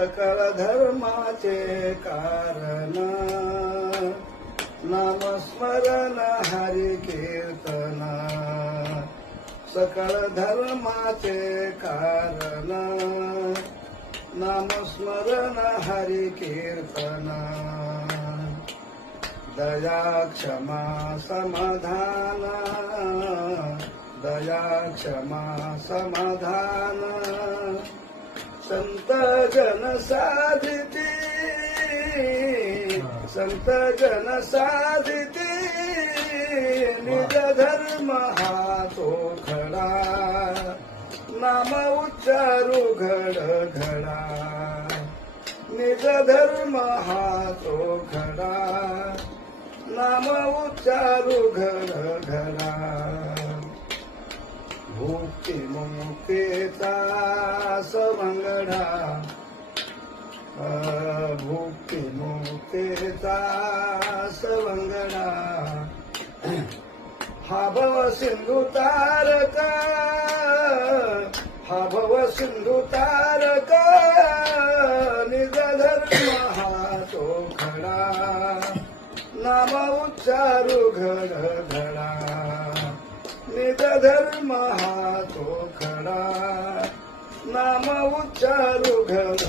सकळ धर्माचे कारण. नामस्मरण हरी कीर्तन सकळ धर्माचे कारण. नामस्मरण हरी कीर्तन दया क्षमा समाधान. दया क्षमा समाधान. संत जन साधिती संत जन साधिती निज धर्म हा तो खडा नाम उच्चारू घड घडा. निज धर्म हा तो खडा नाम उच्चारू घड घडा. मुक्तीचा सवंगडा. भुक्ती मुक्तीचा सवंगडा. हा भव सिंधू तारका. हा भव सिंधू तारका. निज धर्म हा तो खडा. नाम उच्चारू घड घडा धर्म हा तो खरा नाम उच्चारू घड